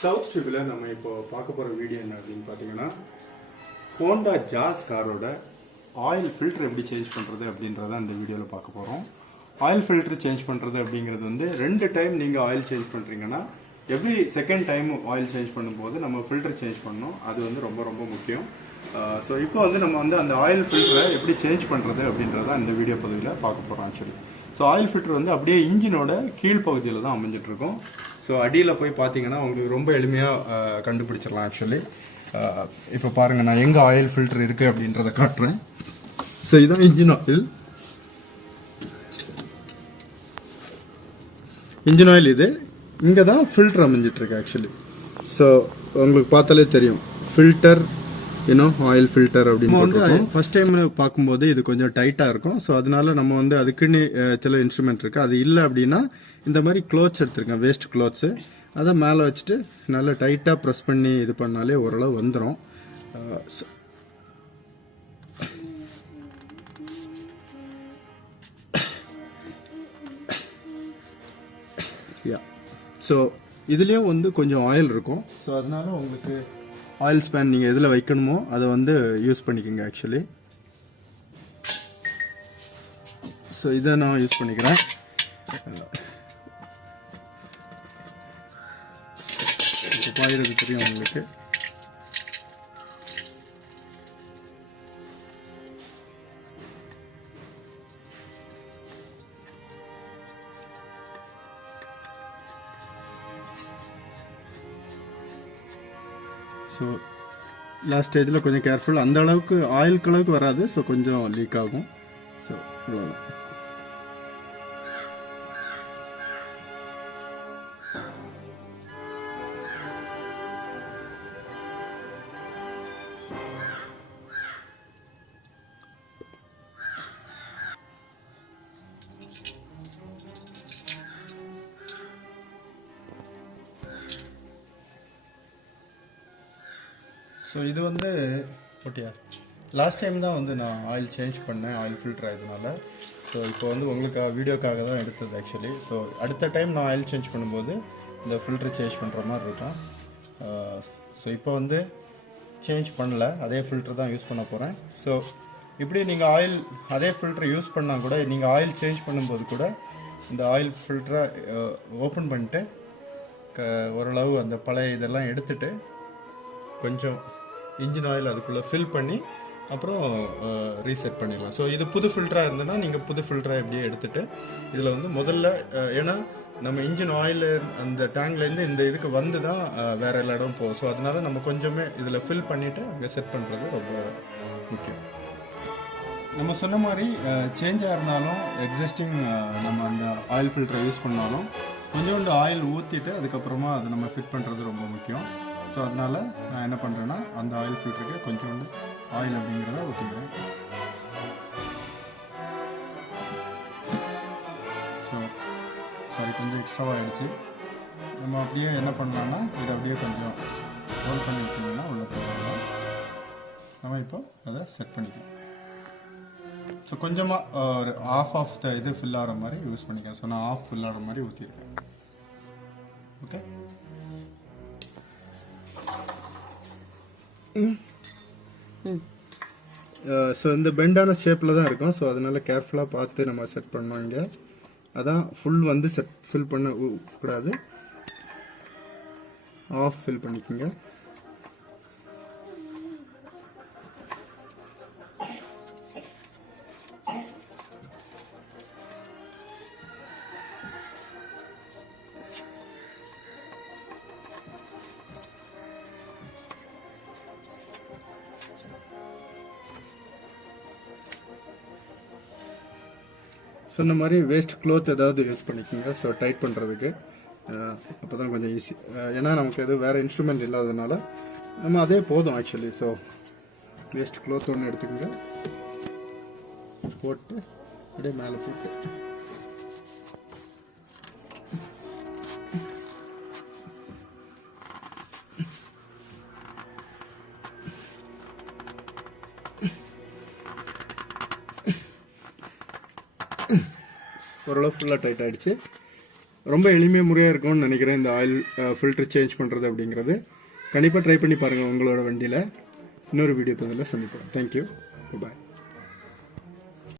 South ஸ்ட்ரிப்பில் நம்ம இப்போ பார்க்க போகிற வீடியோ என்ன அப்படின்னு பார்த்தீங்கன்னா, ஹோண்டா ஜாஸ் காரோட ஆயில் ஃபில்டர் எப்படி சேஞ்ச் பண்ணுறது அப்படின்றத அந்த வீடியோவில் பார்க்க போகிறோம். ஆயில் ஃபில்டர் சேஞ்ச் பண்ணுறது அப்படிங்கிறது வந்து 2 டைம் நீங்கள் ஆயில் சேஞ்ச் பண்ணுறீங்கன்னா every second time oil change பண்ணும்போது நம்ம ஃபில்டர் சேஞ்ச் பண்ணணும். அது வந்து ரொம்ப ரொம்ப முக்கியம். ஸோ இப்போ வந்து நம்ம வந்து அந்த ஆயில் ஃபில்டரை எப்படி சேஞ்ச் பண்ணுறது அப்படின்றத அந்த வீடியோ பதிவில் பார்க்க போகிறோம் ஆக்சுவலி. ஸோ ஆயில் ஃபில்டர் வந்து அப்படியே இன்ஜினோட கீழ்ப்பகுதியில் தான் அமைஞ்சிட்ருக்கும். ஸோ அடியில் போய் பார்த்தீங்கன்னா உங்களுக்கு ரொம்ப எளிமையாக கண்டுபிடிச்சிடலாம் ஆக்சுவலி. இப்போ பாருங்கள், நான் எங்கே ஆயில் ஃபில்டர் இருக்குது அப்படின்றத காட்டுறேன். ஸோ இதுதான் இன்ஜின் ஆயில். இன்ஜின் ஆயில் இது இங்கே தான் ஃபில்டர் அமைஞ்சிட்ருக்கு ஆக்சுவலி. ஸோ உங்களுக்கு பார்த்தாலே தெரியும், ஃபில்டர் ஆயில் ஃபில்டர் அப்படின்னு வந்து ஃபர்ஸ்ட் டைம் பார்க்கும்போது இது கொஞ்சம் டைட்டாக இருக்கும். ஸோ அதனால நம்ம வந்து அதுக்குன்னு சில இன்ஸ்ட்ருமெண்ட் இருக்குது. அது இல்லை அப்படின்னா இந்த மாதிரி க்ளோத்ஸ் எடுத்துருக்கேன், வேஸ்ட் க்ளோத்ஸு. அதை மேலே வச்சுட்டு நல்லா டைட்டாக ப்ரெஸ் பண்ணி இது பண்ணாலே ஓரளவு வந்துடும். ஸோ இதுலேயும் வந்து கொஞ்சம் ஆயில் இருக்கும். ஸோ அதனால உங்களுக்கு ஆயில் ஸ்பேன் நீங்கள் எதில் வைக்கணுமோ அதை வந்து யூஸ் பண்ணிக்கோங்க ஆக்சுவலி. ஸோ இதை நான் யூஸ் பண்ணிக்கிறேன். இப்போ பாயிறது தெரியும் உங்களுக்கு. ஸோ லாஸ்ட் ஸ்டேஜில் கொஞ்சம் கேர்ஃபுல். அந்த அளவுக்கு ஆயில் அளவுக்கு வராது. ஸோ கொஞ்சம் லீக் ஆகும். ஸோ இவ்வளோதான். ஸோ இது வந்து ஓகே, லாஸ்ட் டைம் தான் வந்து நான் ஆயில் சேஞ்ச் பண்ணேன், ஆயில் ஃபில்டர் ஆகியதுனால. ஸோ இப்போ வந்து உங்களுக்கு வீடியோக்காக தான் எடுத்தது ஆக்சுவலி. ஸோ அடுத்த டைம் நான் ஆயில் சேஞ்ச் பண்ணும்போது இந்த ஃபில்டர் சேஞ்ச் பண்ணுற மாதிரி இருக்கும். ஸோ இப்போ வந்து சேஞ்ச் பண்ணல, அதே ஃபில்டர் தான் யூஸ் பண்ண போகிறேன். ஸோ இப்படி நீங்கள் ஆயில் அதே ஃபில்டர் யூஸ் பண்ணால் கூட நீங்கள் ஆயில் சேஞ்ச் பண்ணும்போது கூட இந்த ஆயில் ஃபில்டரை ஓப்பன் பண்ணிட்டு ஓரளவு அந்த பழைய இதெல்லாம் எடுத்துட்டு கொஞ்சம் இன்ஜின் ஆயில் அதுக்குள்ளே ஃபில் பண்ணி அப்புறம் ரீசெட் பண்ணிடலாம். ஸோ இது புது ஃபில்டராக இருந்ததுன்னா நீங்கள் புது ஃபில்டரை எப்படியே எடுத்துகிட்டு இதில் வந்து முதல்ல, ஏன்னா நம்ம இன்ஜின் ஆயில் அந்த டேங்க்லேருந்து இந்த இதுக்கு வந்து தான் வேறு எல்லா இடம் போகும். ஸோ அதனால் நம்ம கொஞ்சமே இதில் ஃபில் பண்ணிவிட்டு அங்கே செட் பண்ணுறது ரொம்ப முக்கியம். நம்ம சொன்ன மாதிரி சேஞ்சாக இருந்தாலும் எக்ஸிஸ்டிங் நம்ம அந்த ஆயில் ஃபில்டரை யூஸ் பண்ணாலும் கொஞ்சோண்டு ஆயில் ஊற்றிட்டு அதுக்கப்புறமா அதை நம்ம ஃபிட் பண்ணுறது ரொம்ப முக்கியம். ஸோ அதனால் நான் என்ன பண்ணுறேன்னா அந்த ஆயில் ஃபில்டருக்கு கொஞ்சோண்டு ஆயில் அப்படிங்கிறத ஊற்றிக்கிறேன். ஸோ சாரி, கொஞ்சம் எக்ஸ்ட்ராவாக ஆகிடுச்சு. நம்ம அப்படியே என்ன பண்ணலான்னா இதை அப்படியே கொஞ்சம் ஹோல்ட் பண்ணி வச்சிங்கன்னா உள்ள போகலாம். நம்ம இப்போ அதை செட் பண்ணிக்கலாம். ஸோ கொஞ்சமாக ஒரு ஆஃப் த இது ஃபில் ஆகிற மாதிரி யூஸ் பண்ணிக்கிறேன். ஸோ நான் ஆஃப் ஃபில் ஆகிற மாதிரி ஊற்றிருக்கேன். ஓகே. ஸோ இந்த பெண்டான ஷேப்பில் தான் இருக்கும். ஸோ அதனால் கேர்ஃபுல்லாக பார்த்து நம்ம செட் பண்ணோம். இங்கே அதான் ஃபுல் வந்து ஃபில் பண்ண கூடாது, ஆஃப் ஃபில் பண்ணிக்கோங்க. ஸோ இந்த மாதிரி வேஸ்ட் க்ளோத் ஏதாவது யூஸ் பண்ணிக்கோங்க. ஸோ டைட் பண்ணுறதுக்கு அப்போ தான் கொஞ்சம் ஈஸி. ஏன்னா நமக்கு எதுவும் வேறு இன்ஸ்ட்ருமெண்ட் இல்லாததுனால நம்ம அதே போதும் ஆக்சுவலி. ஸோ வேஸ்ட் க்ளோத் ஒன்று எடுத்துக்கோங்க, போட்டு அப்படியே மேலே போட்டு ஓரளவு ஃபுல்லாக டைட் ஆகிடுச்சு. ரொம்ப எளிமையாக முறையாக இருக்கும்னு நினைக்கிறேன் இந்த ஆயில் ஃபில்டர் சேஞ்ச் பண்ணுறது அப்படிங்கிறது. கண்டிப்பாக ட்ரை பண்ணி பாருங்கள் உங்களோட வண்டியில். இன்னொரு வீடியோ பதில் சந்திப்போம். தேங்க்யூ, பாய்.